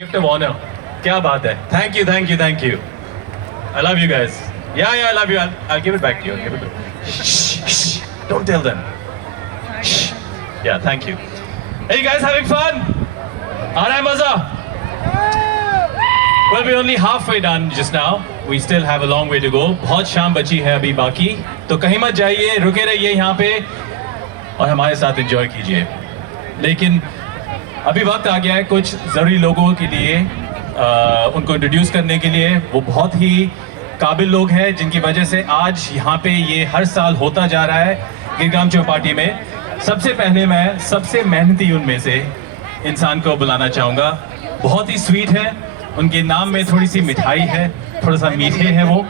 Gift of honor. क्या बात है? Thank you, thank you, thank you. I love you guys. Yeah, I love you. I'll give it back to you. I'll give it to you. Shh. Don't tell them. Shh. Yeah, thank you. Hey, you guys having fun? Aa raha hai maza? Well, we're only halfway done just now. We still have a long way to go. बहुत शाम बची है अभी बाकी. तो कहीं मत जाइए, रुके रहिए यहाँ पे और हमारे साथ एंजॉय कीजिए. लेकिन अभी वक्त आ गया है कुछ ज़रूरी लोगों के लिए उनको इंट्रोड्यूस करने के लिए. वो बहुत ही काबिल लोग हैं जिनकी वजह से आज यहाँ पे ये हर साल होता जा रहा है गिरगाम चौपाटी में. सबसे पहले मैं सबसे मेहनती उनमें से इंसान को बुलाना चाहूँगा. बहुत ही स्वीट है, उनके नाम में थोड़ी सी मिठाई है, थोड़ा सा मीठे हैं वो.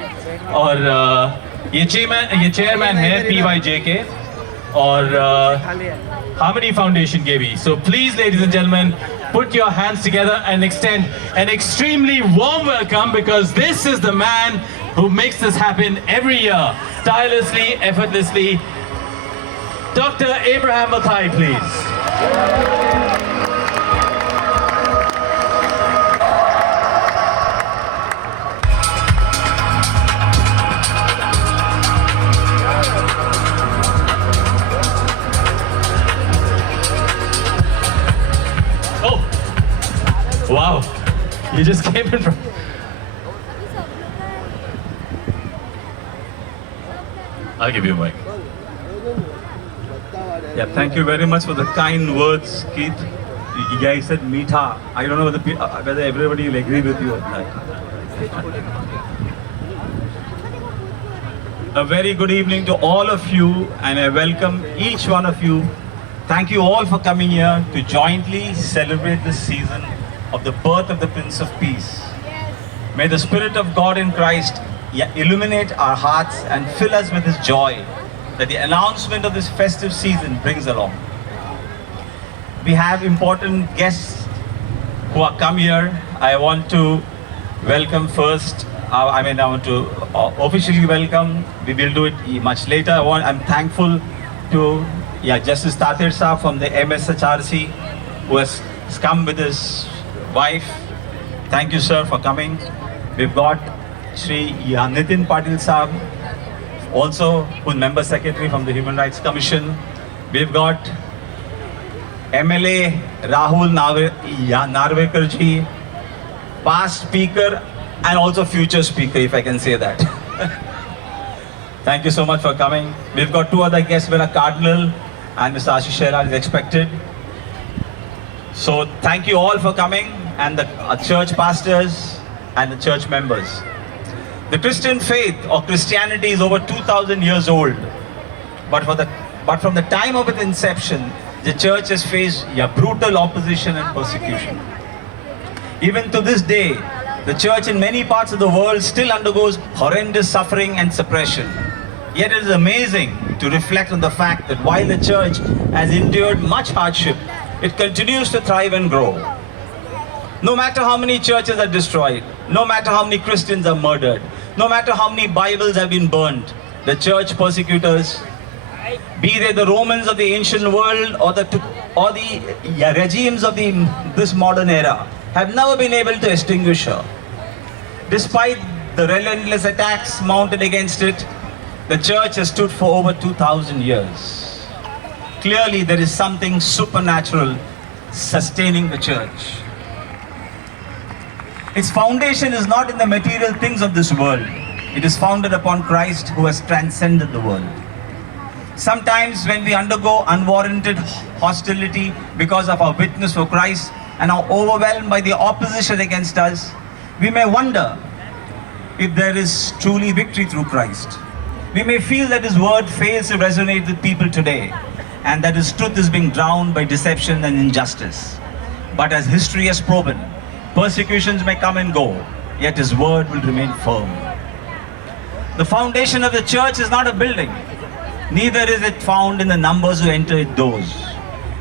और ये चेयरमैन है PYJ के और Harmony Foundation KB. So please, ladies and gentlemen, put your hands together and extend an extremely warm welcome, because this is the man who makes this happen every year, tirelessly, effortlessly. Dr. Abraham Mathai, please. Wow, you just came in from... I'll give you a mic. Yeah, thank you very much for the kind words, Keith. You guys said meetha. I don't know whether everybody will agree with you on that. A very good evening to all of you, and I welcome each one of you. Thank you all for coming here to jointly celebrate this season of the birth of the Prince of Peace. May the Spirit of God in Christ illuminate our hearts and fill us with His joy that the announcement of this festive season brings along. We have important guests who are come here. I want to welcome first, I want to officially welcome. We will do it much later. I'm thankful to Justice Tathir Saab from the MSHRC, who has come with his wife. Thank you, sir, for coming. We've got Shri Nitin Patil Saab, also who's Member Secretary from the Human Rights Commission. We've got MLA Rahul Narvekar ji, past speaker and also future speaker, if I can say that. Thank you so much for coming. We've got two other guests, Vera Cardinal and Mr. Ashish Sherar is expected. So thank you all for coming, and the church pastors and the church members. The Christian faith or Christianity is over 2,000 years old, but from the time of its inception, the church has faced brutal opposition and persecution. Even to this day, the church in many parts of the world still undergoes horrendous suffering and suppression. Yet it is amazing to reflect on the fact that while the church has endured much hardship, it continues to thrive and grow. No matter how many churches are destroyed, no matter how many Christians are murdered, no matter how many Bibles have been burned, the church persecutors, be they the Romans of the ancient world or the regimes of this modern era, have never been able to extinguish her. Despite the relentless attacks mounted against it, the church has stood for over 2,000 years. Clearly, there is something supernatural sustaining the church. Its foundation is not in the material things of this world. It is founded upon Christ, who has transcended the world. Sometimes when we undergo unwarranted hostility because of our witness for Christ and are overwhelmed by the opposition against us, we may wonder if there is truly victory through Christ. We may feel that His word fails to resonate with people today, and that His truth is being drowned by deception and injustice. But as history has proven, persecutions may come and go, yet His word will remain firm. The foundation of the church is not a building, neither is it found in the numbers who enter its doors.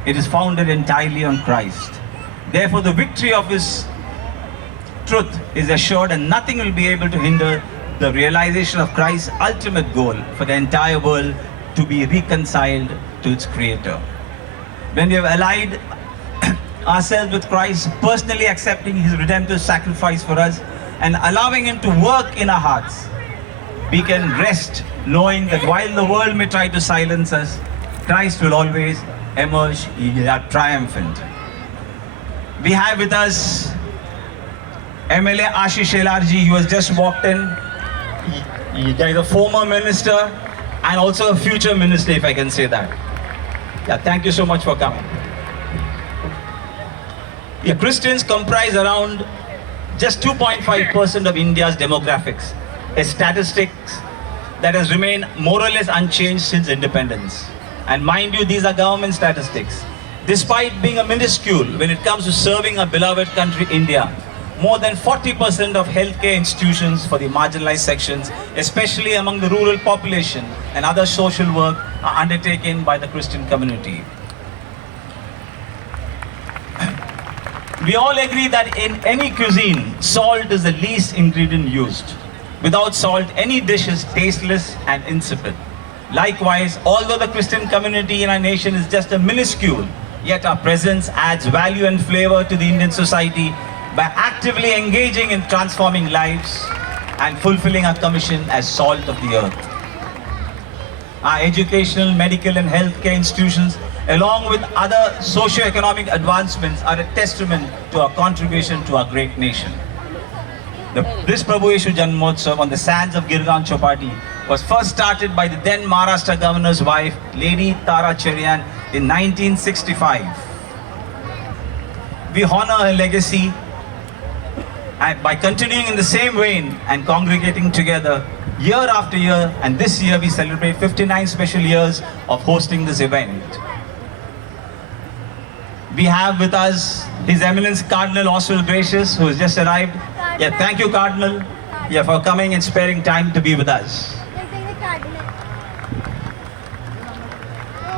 It is founded entirely on Christ. Therefore, the victory of His truth is assured, and nothing will be able to hinder the realization of Christ's ultimate goal for the entire world to be reconciled to its Creator. When we have allied ourselves with Christ, personally accepting his redemptive sacrifice for us, and allowing him to work in our hearts, we can rest knowing that while the world may try to silence us, Christ will always emerge triumphant. We have with us MLA Ashish Shelarji, who has just walked in. He is a former minister and also a future minister, if I can say that. Yeah, thank you so much for coming. Yeah, Christians comprise around just 2.5% of India's demographics, a statistics that has remained more or less unchanged since independence. And mind you, these are government statistics. Despite being a minuscule when it comes to serving our beloved country, India, more than 40% of healthcare institutions for the marginalized sections, especially among the rural population and other social work, are undertaken by the Christian community. We all agree that in any cuisine, salt is the least ingredient used. Without salt, any dish is tasteless and insipid. Likewise, although the Christian community in our nation is just a minuscule, yet our presence adds value and flavor to the Indian society by actively engaging in transforming lives and fulfilling our commission as salt of the earth. Our educational, medical and healthcare institutions, along with other socio-economic advancements, are a testament to our contribution to our great nation. This Prabhu Yeshu Janmotsav on the sands of Girgaon Chowpatty was first started by the then Maharashtra governor's wife, Lady Tara Cherian, in 1965. We honor her legacy and by continuing in the same vein and congregating together year after year, and this year we celebrate 59 special years of hosting this event. We have with us His Eminence Cardinal Oswald Gracious, who has just arrived. Yeah, thank you, Cardinal, for coming and sparing time to be with us.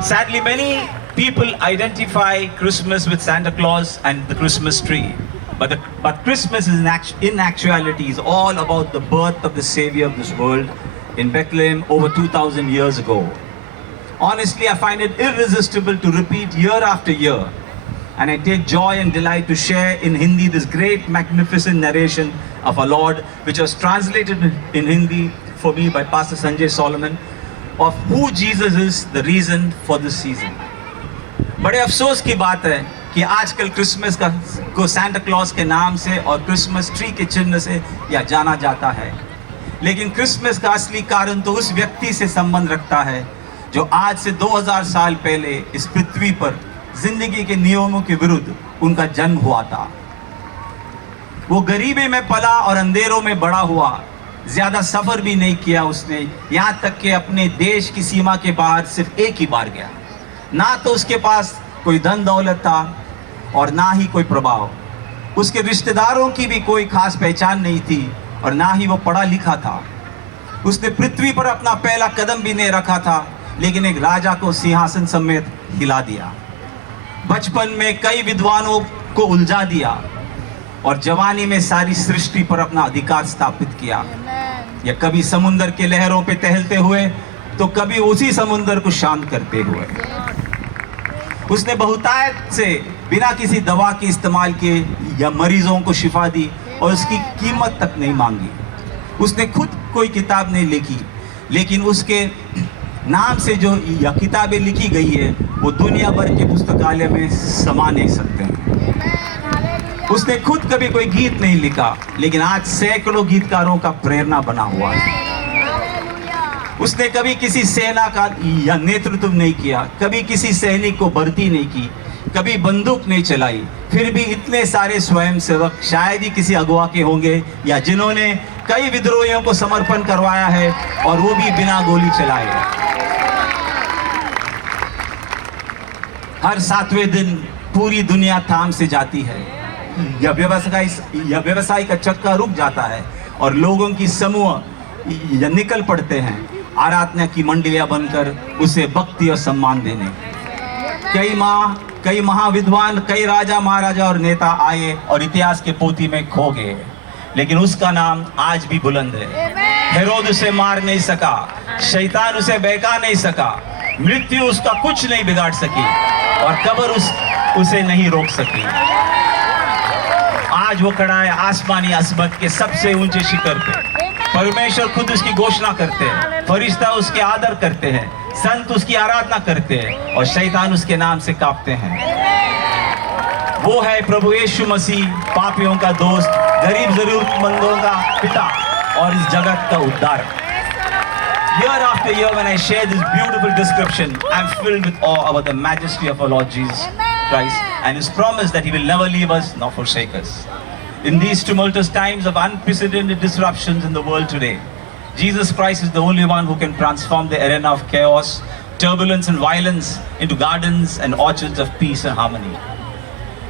Sadly, many people identify Christmas with Santa Claus and the Christmas tree. But Christmas in actuality is all about the birth of the Savior of this world in Bethlehem over 2,000 years ago. Honestly, I find it irresistible to repeat year after year, and I take joy and delight to share in Hindi this great, magnificent narration of our Lord, which was translated in Hindi for me by Pastor Sanjay Solomon, of who Jesus is, the reason for this season. बड़े अफसोस की बात है कि आजकल Christmas को Santa Claus के नाम से और क्रिसमस ट्री के चिन्ह से या जाना जाता है, लेकिन क्रिसमस का असली कारण तो उस व्यक्ति से संबंध रखता है जो आज से 2000 साल पहले इस पृथ्वी पर जिंदगी के नियमों के विरुद्ध उनका जन्म हुआ था। वो गरीबी में पला और अंधेरों में बड़ा हुआ, ज्यादा सफर भी नहीं किया उसने, यहाँ तक कि अपने देश की सीमा के बाहर सिर्फ एक ही बार गया। ना तो उसके पास कोई धन दौलत था और ना ही कोई प्रभाव, उसके रिश्तेदारों की भी कोई खास पहचान नहीं थी और ना ही वो पढ़ा लिखा था। उसने पृथ्वी पर अपना पहला कदम भी नहीं रखा था, लेकिन एक राजा को सिंहासन समेत हिला दिया। बचपन में कई विद्वानों को उलझा दिया और जवानी में सारी सृष्टि पर अपना अधिकार स्थापित किया। या कभी समुद्र के लहरों पे टहलते हुए तो कभी उसी समुद्र को शांत करते हुए। उसने बहुतायत से बिना किसी दवा के इस्तेमाल किए या मरीजों को शिफा दी और उसकी कीमत तक नहीं मांगी। उसने खुद कोई किताब नहीं लिखी, लेकिन उसके नाम से जो या किताबें लिखी गई है वो दुनिया भर के पुस्तकालय में समा नहीं सकते हैं। उसने खुद कभी कोई गीत नहीं लिखा, लेकिन आज सैकड़ों गीतकारों का प्रेरणा बना हुआ है। उसने कभी किसी सेना का या नेतृत्व नहीं किया, कभी किसी सैनिक को भर्ती नहीं की, कभी बंदूक नहीं चलाई, फिर भी इतने सारे स्वयंसेवक शायद ही किसी अगुवा के होंगे या जिन्होंने कई विद्रोहियों को समर्पण करवाया है और वो भी बिना गोली चलाए। हर 7वें दिन पूरी दुनिया थाम से जाती है, या व्यवसाय का चक्का रुक जाता है और लोगों की समूह या निकल पड़ते हैं आराधना की मंडलियां बनकर उसे भक्ति और सम्मान देने। कई महाविद्वान, कई राजा महाराजा और नेता आए और इतिहास के पोथी में खो गए, लेकिन उसका नाम आज भी बुलंद है। हेरोद उसे मार नहीं सका, शैतान उसे बहका नहीं सका, मृत्यु उसका कुछ नहीं बिगाड़ सकी और उसे नहीं रोक सकी। आज वो खड़ा है आसमानी असमत के सबसे ऊंचे शिखर पे। परमेश्वर खुद उसकी घोषणा करते हैं, फरिश्ता उसके आदर करते हैं, संत उसकी आराधना करते हैं और शैतान उसके नाम से कांपते हैं। वो है प्रभु यीशु मसीह, पापियों का दोस्त, गरीब जरूरतमंदों का पिता और इस जगत का उद्धारक। Year after year, when I share this beautiful description, I'm filled with awe about the majesty of our Lord Jesus Christ and His promise that He will never leave us nor forsake us. In these tumultuous times of unprecedented disruptions in the world today, Jesus Christ is the only one who can transform the arena of chaos, turbulence and violence into gardens and orchards of peace and harmony.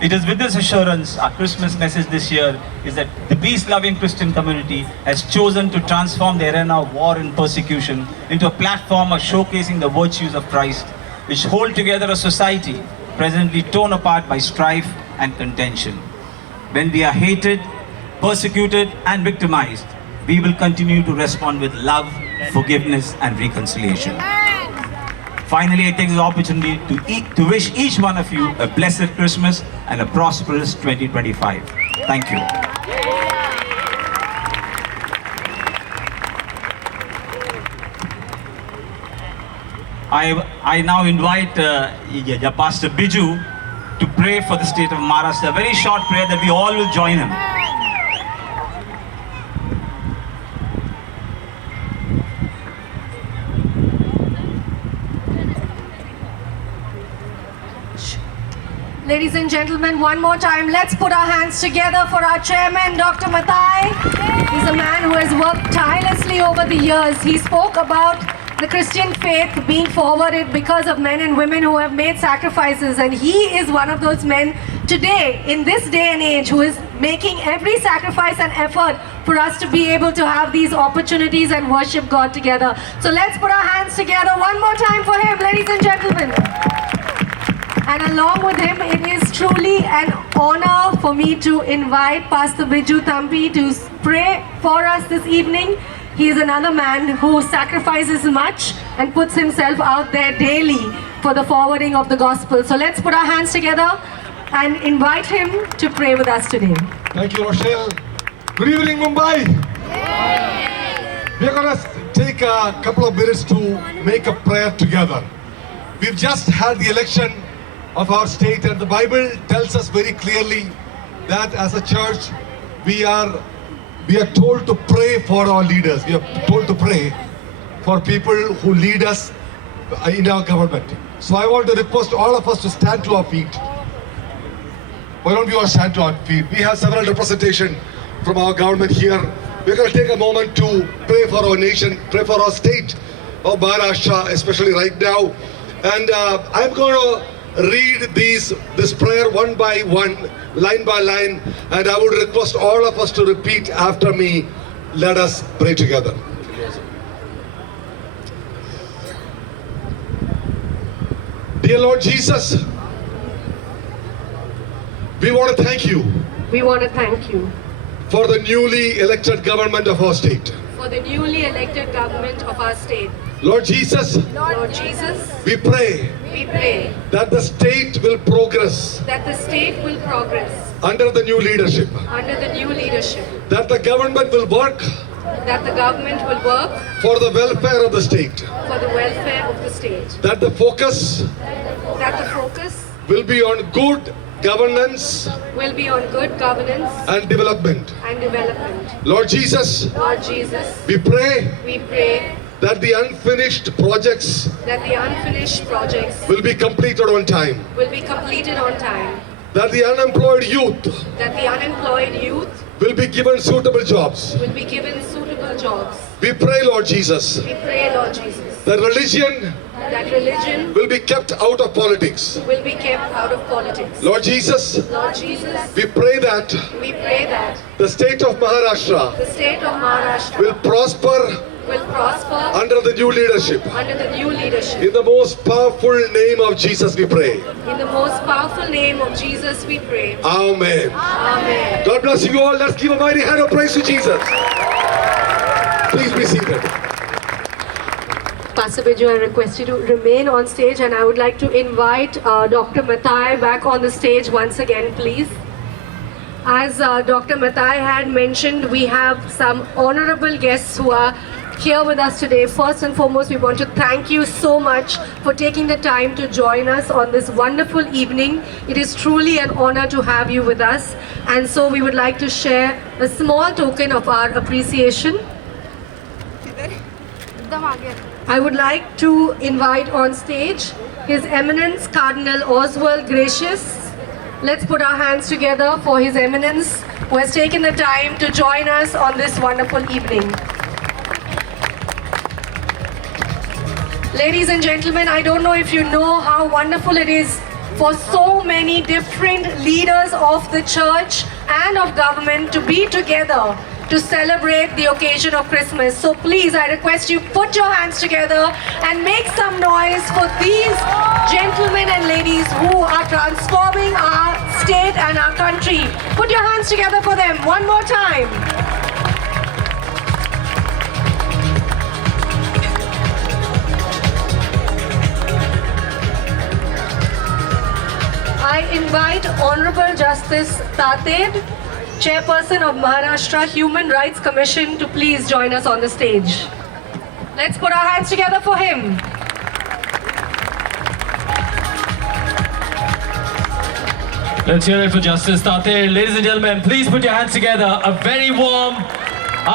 It is with this assurance our Christmas message this year is that the peace-loving Christian community has chosen to transform the arena of war and persecution into a platform of showcasing the virtues of Christ, which hold together a society presently torn apart by strife and contention. When we are hated, persecuted and victimized, we will continue to respond with love, forgiveness and reconciliation. Finally, I take this opportunity to wish each one of you a blessed Christmas and a prosperous 2025. Thank you. I now invite Pastor Biju to pray for the state of Maharashtra. A very short prayer that we all will join him. Ladies and gentlemen, one more time, let's put our hands together for our chairman, Dr. Mathai. He's a man who has worked tirelessly over the years. He spoke about the Christian faith being forwarded because of men and women who have made sacrifices, and he is one of those men today, in this day and age, who is making every sacrifice and effort for us to be able to have these opportunities and worship God together. So let's put our hands together one more time for him, ladies and gentlemen. And along with him, it is truly an honor for me to invite Pastor Biju Thampi to pray for us this evening. He is another man who sacrifices much and puts himself out there daily for the forwarding of the gospel. So let's put our hands together and invite him to pray with us today. Thank you, Rochelle. Good evening, Mumbai. We're going to take a couple of minutes to make a prayer together. We've just had the election of our state, and the Bible tells us very clearly that as a church we are told to pray for our leaders. We are told to pray for people who lead us in our government. So I want to request all of us to stand to our feet. Why don't we all stand to our feet? We have several representation from our government here. We're going to take a moment to pray for our nation, pray for our state of Maharashtra, especially right now. And I'm going to read this prayer one by one, line by line, and I would request all of us to repeat after me. Let us pray together. Dear Lord Jesus, we want to thank you. We want to thank you For the newly elected government of our state. for the newly elected government of our state. Lord Jesus, Lord Jesus, we pray we pray that the state will progress that the state will progress under the new leadership. under the new leadership, That the government will work that the government will work for the welfare of the state. for the welfare of the state, That the focus that the focus will be on good governance will be on good governance and development. and development. Lord Jesus, Lord Jesus, we pray we pray that the unfinished projects that the unfinished projects will be completed on time. will be completed on time, That the unemployed youth that the unemployed youth will be given suitable jobs. will be given suitable jobs. We pray, Lord Jesus, We pray, Lord Jesus, that religion that religion will be kept out of politics. will be kept out of politics. Lord Jesus, Lord Jesus, we pray that we pray that the state of Maharashtra the state of Maharashtra will prosper will prosper under the new leadership. under the new leadership. In the most powerful name of Jesus we pray. In the most powerful name of Jesus we pray. Amen. Amen. God bless you all. Let's give a mighty hand of praise to Jesus. Please be seated. Pastor Biju, I request you to remain on stage, and I would like to invite Dr. Mathai back on the stage once again, please. As Dr. Mathai had mentioned, we have some honorable guests who are here with us today. First and foremost, we want to thank you so much for taking the time to join us on this wonderful evening. It is truly an honor to have you with us, and so we would like to share a small token of our appreciation. I would like to invite on stage His Eminence Cardinal Oswald Gracious. Let's put our hands together for His Eminence, who has taken the time to join us on this wonderful evening. Ladies and gentlemen, I don't know if you know how wonderful it is for so many different leaders of the church and of government to be together to celebrate the occasion of Christmas. So please, I request you put your hands together and make some noise for these gentlemen and ladies who are transforming our state and our country. Put your hands together for them one more time. I invite Honorable Justice Tated, Chairperson of Maharashtra Human Rights Commission, to please join us on the stage. Let's put our hands together for him. Let's hear it for Justice Tater. Ladies and gentlemen, please put your hands together. A very warm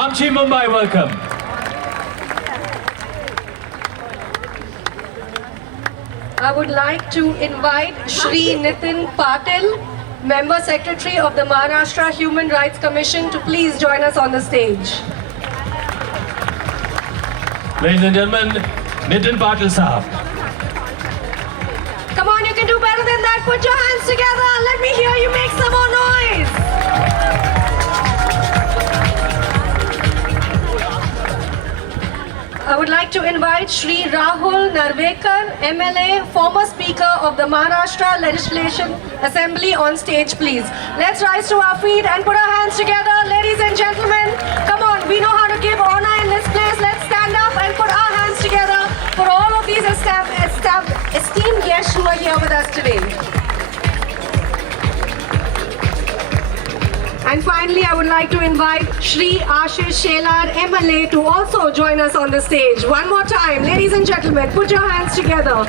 Amchi Mumbai welcome. I would like to invite Shri Nitin Patil, Member Secretary of the Maharashtra Human Rights Commission, to please join us on the stage. Ladies and gentlemen, Nitin Patil Sahab. Come on, you can do better than that. Put your hands together. Let me hear you make some more noise. I would like to invite Shri Rahul Narvekar, MLA, former Speaker of the Maharashtra Legislation Assembly, on stage, please. Let's rise to our feet and put our hands together. Ladies and gentlemen, come on, we know how to give honor in this place. Let's stand up and put our hands together for all of these esteemed guests who are here with us today. And finally, I would like to invite Shri Ashish Shelar, MLA, to also join us on the stage. One more time, ladies and gentlemen, put your hands together.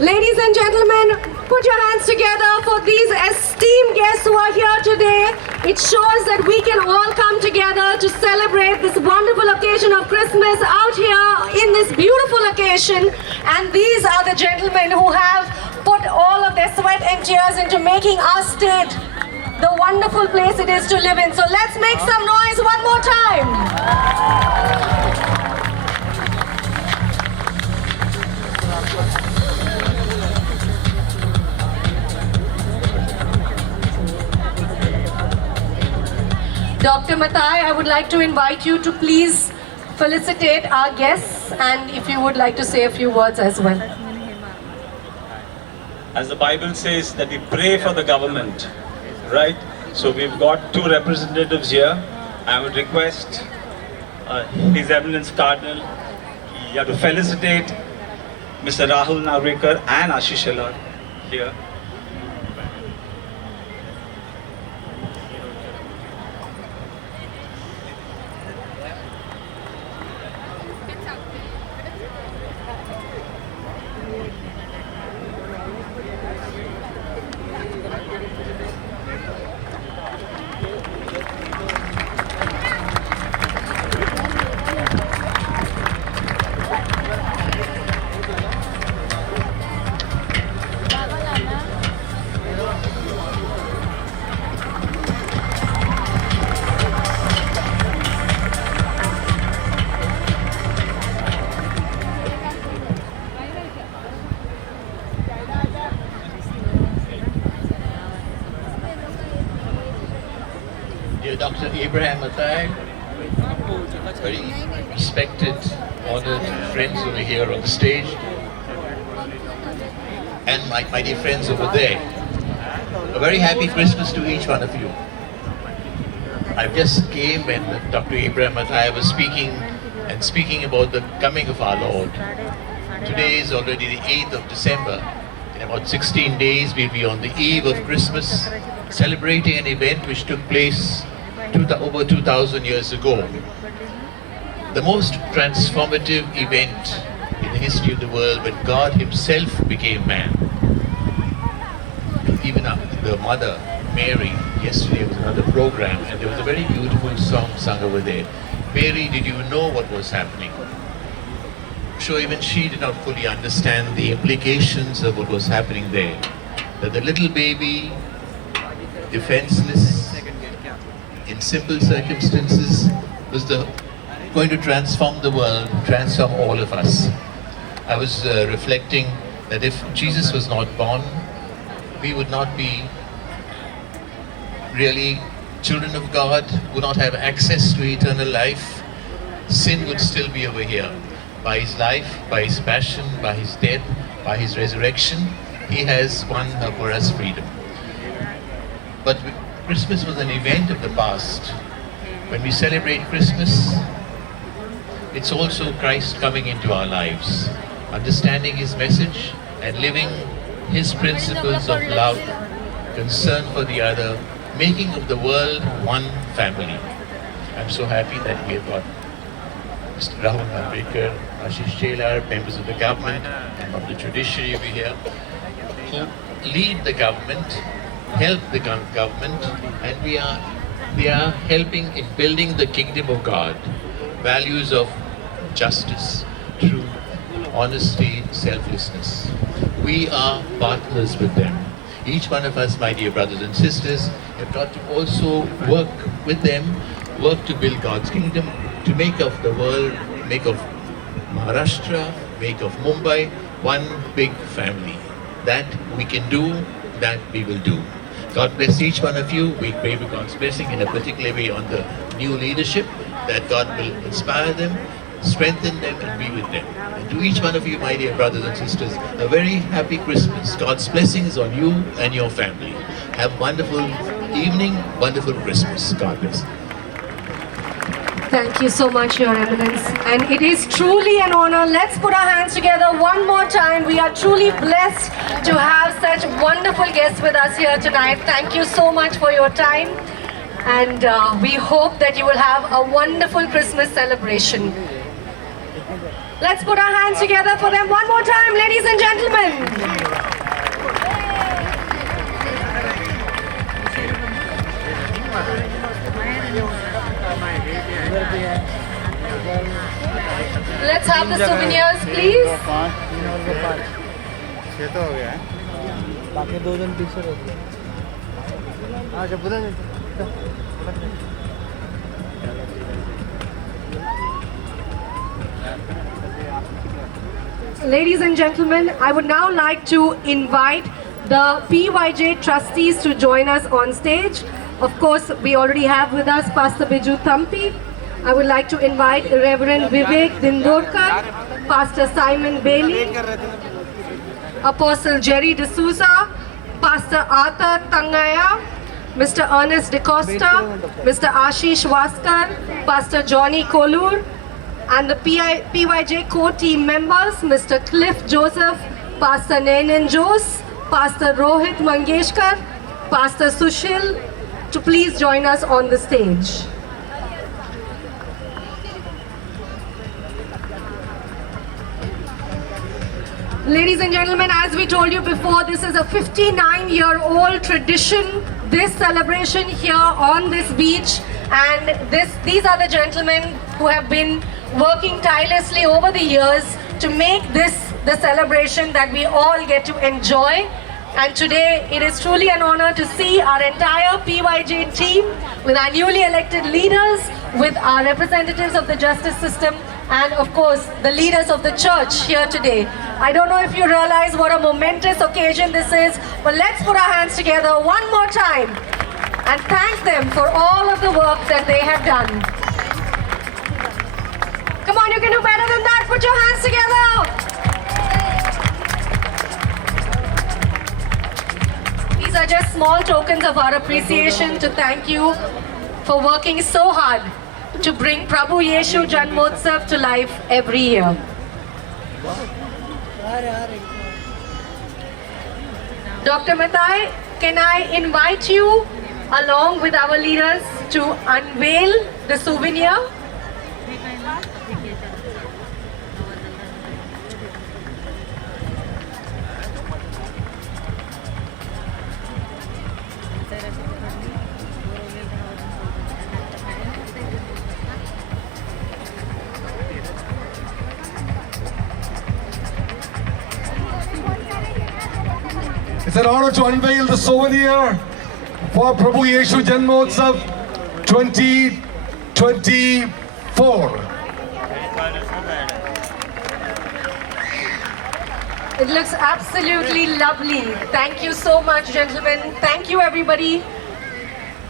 Ladies and gentlemen, put your hands together for these esteemed guests who are here today. It shows that we can all come together to celebrate this wonderful occasion of Christmas out here in this beautiful occasion. And these are the gentlemen who have put all of their sweat and tears into making our state the wonderful place it is to live in. So let's make some noise one more time. Dr. Mathai, I would like to invite you to please felicitate our guests, and if you would like to say a few words as well. As the Bible says that we pray for the government, right? So we've got two representatives here. I would request His Eminence Cardinal, you have to felicitate Mr. Rahul Narvekar and Ashish Shelar here. Dear Dr. Abraham Mathai, very respected, honored friends over here on the stage, and my dear friends over there. A very happy Christmas to each one of you. I just came when Dr. Abraham Mathai was speaking about the coming of our Lord. Today is already the 8th of December. In about 16 days, we'll be on the eve of Christmas, celebrating an event which took place over 2,000 years ago. The most transformative event in the history of the world when God Himself became man. Even the mother, Mary, yesterday was another program, and there was a very beautiful song sung over there. Mary, did you know what was happening? I'm sure even she did not fully understand the implications of what was happening there. That the little baby, defenseless, in simple circumstances, was going to transform the world, transform all of us. I was reflecting that if Jesus was not born, we would not be really children of God, would not have access to eternal life. Sin would still be over here. By His life, by His passion, by His death, by His resurrection, He has won for us freedom. But Christmas was an event of the past. When we celebrate Christmas, it's also Christ coming into our lives, understanding His message and living His principles of love, concern for the other, making of the world one family. I'm so happy that we have got Mr. Rahul Malvekar, Ashish Chelar, members of the government and of the judiciary over here, who lead the government, help the government, and they are helping in building the kingdom of God. Values of justice, truth, honesty, selflessness. We are partners with them. Each one of us, my dear brothers and sisters, have got to also work with them, work to build God's kingdom, to make of the world, make of Maharashtra, make of Mumbai, one big family. That we can do, that we will do. God bless each one of you. We pray for God's blessing in a particular way on the new leadership, that God will inspire them, strengthen them, and be with them. And to each one of you, my dear brothers and sisters, a very happy Christmas. God's blessings on you and your family. Have a wonderful evening, wonderful Christmas. God bless. Thank you so much, Your Eminence. And it is truly an honor. Let's put our hands together one more time. We are truly blessed to have such wonderful guests with us here tonight. Thank you so much for your time. And we hope that you will have a wonderful Christmas celebration. Let's put our hands together for them one more time, ladies and gentlemen. Let's have the souvenirs, please. Ladies and gentlemen, I would now like to invite the PYJ trustees to join us on stage. Of course, we already have with us Pastor Biju Thampi. I would like to invite Reverend Vivek Dindorkar, Pastor Simon Bailey, Apostle Jerry D'Souza, Pastor Arthur Tangaya, Mr. Ernest DeCosta, Mr. Ashish Vaskar, Pastor Johnny Kolur, and the PYJ core team members, Mr. Cliff Joseph, Pastor Nainen Jose, Pastor Rohit Mangeshkar, Pastor Sushil, to please join us on the stage. Ladies and gentlemen, as we told you before, this is a 59-year-old tradition, this celebration here on this beach. And these are the gentlemen who have been working tirelessly over the years to make this the celebration that we all get to enjoy. And today, it is truly an honor to see our entire PYJ team with our newly elected leaders, with our representatives of the justice system, and of course, the leaders of the church here today. I don't know if you realize what a momentous occasion this is, but let's put our hands together one more time and thank them for all of the work that they have done. on, you can do better than that. Put your hands together. These are just small tokens of our appreciation to thank you for working so hard to bring Prabhu Yeshu Janmotsav to life every year. Dr. Matai, can I invite you along with our leaders to unveil the souvenir? It's an honor to unveil the souvenir for Prabhu Yeshu Janmotsav 2024. It looks absolutely lovely. Thank you so much, gentlemen. Thank you, everybody.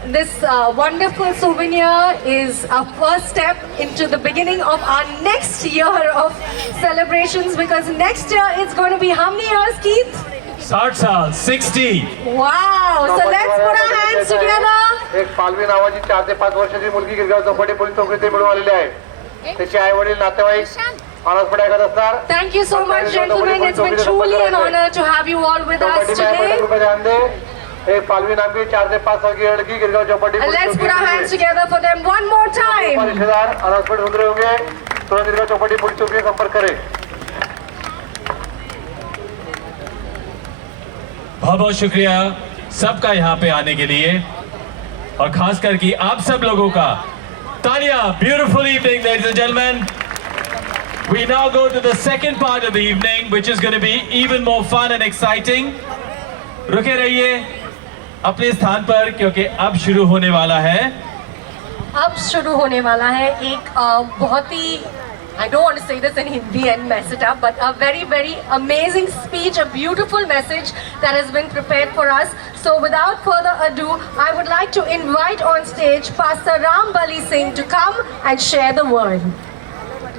This wonderful souvenir is our first step into the beginning of our next year of celebrations, because next year it's going to be how many years, Keith? 60 साल 60. Wow! So let's put our hands together. एक पालवी नावाची 4 ते 5 वर्षाची मुलगी Girgaon Chowpatty police चौकीत मिळून आलेली आहे. त्याचे आई वडील नातेवाईक आनंदपणे ऐकत असणार. Thank you so much, gentlemen. It's been truly an honor to have you all with us today. एक पालवी नावाची 4 ते 5 वर्षीय लड़की Girgaon Chowpatty And let's put our hands together for them one more time. परिषदार आनंदपणे सुंदर होंगे. तुरंत गिरगाव चौपाटी पोलीस चौकी से संपर्क करें. बहुत बहुत शुक्रिया सबका यहाँ पे आने के लिए, और खास करके आप सब लोगों का तालियां. Beautiful evening, ladies and gentlemen. We now go to the second part of the evening, which is going to be even more fun and exciting. रुके रहिए अपने स्थान पर, क्योंकि अब शुरू होने वाला है. अब शुरू होने वाला है एक बहुत ही, I don't want to say this in Hindi and mess it up, but a very, very amazing speech, a beautiful message that has been prepared for us. So without further ado, I would like to invite on stage Pastor Ram Bali Singh to come and share the word.